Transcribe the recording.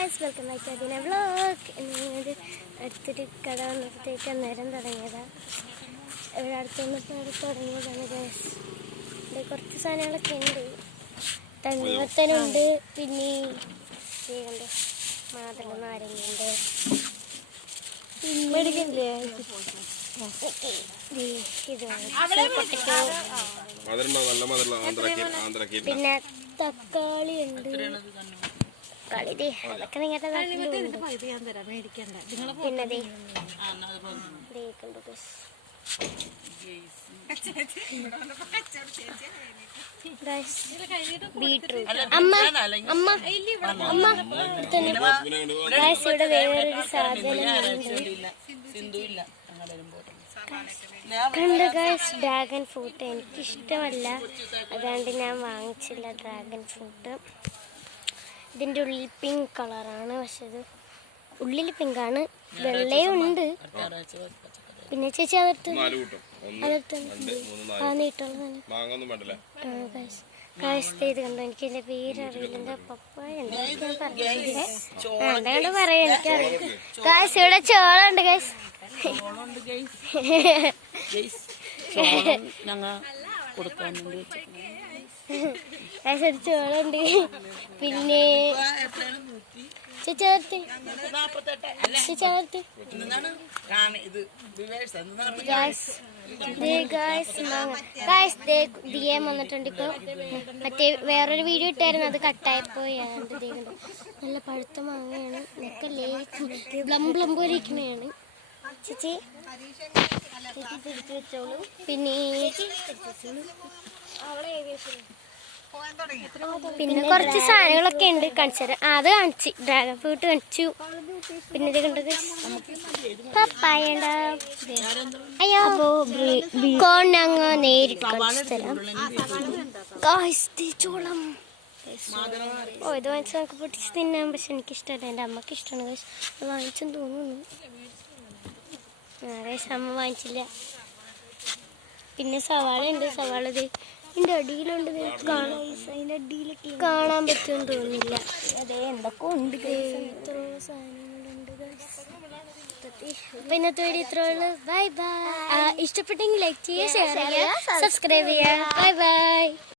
guys, welcome back to Adina vlog. ഇന്നൊരു അടുത്തൊരു കട വന്നപ്പോഴത്തേക്ക് അന്നേരം തുടങ്ങിയതാണ്. ഇവിടെ അടുത്തൊന്നിപ്പോൾ തുടങ്ങിയതാണ് ഗൈസ്. ഇവിടെ കുറച്ച് സാധനങ്ങളൊക്കെ ഉണ്ട്. തണ്ണിമത്തനുണ്ട്, പിന്നെ മാതള നാരങ്ങയുണ്ട്, പിന്നെ തക്കാളി ഉണ്ട്. അതൊക്കെ നിങ്ങളുടെ നാട്ടിലുണ്ട്. പിന്നെ ബീട്രൂട്ട് അമ്മ അമ്മ അമ്മ ഇവിടെ വേറൊരു സാധനം കണ്ട് ഗൈസ്. ഡ്രാഗൺ ഫ്രൂട്ട് എനിക്കിഷ്ടമല്ല, അതുകൊണ്ട് ഞാൻ വാങ്ങിച്ചില്ല ഡ്രാഗൺ ഫ്രൂട്ട്. ഇതിൻ്റെ ഉള്ളിൽ പിങ്ക് കളറാണ്, പക്ഷെ ഇത് ഉള്ളിൽ പിങ്കാണ്, വെള്ളയും ഉണ്ട്. പിന്നെ ചേച്ചി അതെടുത്ത് ഇത് കണ്ടോ, എനിക്ക് എൻ്റെ പേരറിയില്ല. എൻ്റെ പപ്പായ എന്താ പറഞ്ഞത് പറയാം, എനിക്കറിയാം. ഗൈസ് ഇവിടെ ചോളുണ്ട് ഗൈസ്. ഒരു ചോളുണ്ട്. പിന്നെ ചേർത്ത് വന്നിട്ടുണ്ട്. ഇപ്പൊ മറ്റേ വേറൊരു വീഡിയോ ഇട്ടായിരുന്നു, അത് കട്ടായിപ്പോയി. നല്ല പഴുത്ത മാങ്ങയാണ്, ബ്ലം പോലെ ഇരിക്കണയാണ്. ചേച്ചി വെച്ചോളൂ. പിന്നെ പിന്നെ കുറച്ച് സാധനങ്ങളൊക്കെ ഉണ്ട്, കാണിച്ചു. അത് കാണിച്ചു, ഡ്രാഗൺ ഫ്രൂട്ട് കാണിച്ചു. പിന്നെ ഇത് കണ്ടത് പപ്പായ അയ്യോ കോൺ അങ്ങ് നേരിട്ട് കാണിച്ചു തരാം. ചോളം ഇത് വാങ്ങിച്ച് നമുക്ക് പൊട്ടിച്ച് തിന്നാം, പക്ഷെ എനിക്കിഷ്ടമല്ല, എൻ്റെ അമ്മക്ക് ഇഷ്ടമാണ്. അത് വാങ്ങിച്ചെന്ന് തോന്നുന്നു. അമ്മ വാങ്ങിച്ചില്ല. പിന്നെ സവാള ഉണ്ട്, സവാള ഇതിൻ്റെ അടിയിലുണ്ട്, കാണാൻ പറ്റുമെന്ന് തോന്നുന്നില്ല. അതെ എന്തൊക്കെ ഉണ്ട്, ഇത്ര സാധനങ്ങളുണ്ട്. അപ്പൊ ഇന്നത്തെ വീഡിയോ ഇത്രേ ഉള്ളൂ. Bye bye. ഇഷ്ടപ്പെട്ടെങ്കിൽ ലൈക്ക് ചെയ്യുക, ഷെയർ ചെയ്യുക, സബ്സ്ക്രൈബ് ചെയ്യുക. Bye bye.